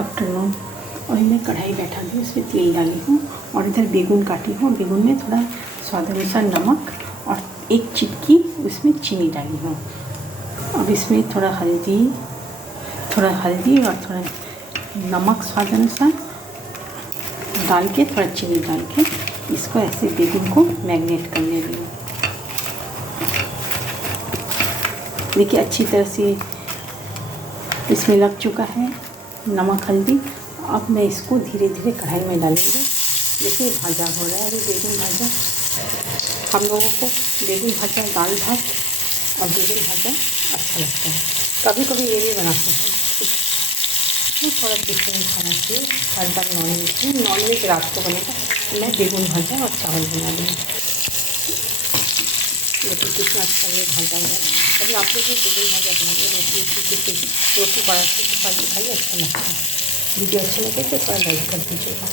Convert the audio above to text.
Afternoon. और मैं कढ़ाई बैठा दी, उसमें तेल डाली हूँ और इधर बेगुन काटी हूँ। बेगुन में थोड़ा स्वाद अनुसार नमक और एक चिटकी उसमें चीनी डाली हूँ। अब इसमें थोड़ा हल्दी और थोड़ा नमक स्वाद अनुसार डाल के, थोड़ा चीनी डाल के इसको ऐसे बेगुन को मैरिनेट करने दें। देखिए अच्छी तरह से इसमें लग चुका है नमक हल्दी। अब मैं इसको धीरे धीरे कढ़ाई में डालूँगी। देखिए भाजा हो रहा है अभी बेगुन भाजा। हम लोगों को बेगुन भाजा, दाल भात और बेगुन भाजा अच्छा लगता है। कभी कभी ये भी बनाते हैं, थोड़ा डिफरेंट खाना चाहिए। हर बार नॉनवेज रात को बनेगा, मैं बेगुन भाजा और चावल बना दूँगी। लेकिन कितना अच्छा ये भाजा हुआ है। अभी आप लोग भी बेगुन भाजा बनाइए, रोटी पराठे के साथ दिखाइए, अच्छा लगता है। वीडियो अच्छे लगे तो थोड़ा लाइक कर दीजिएगा।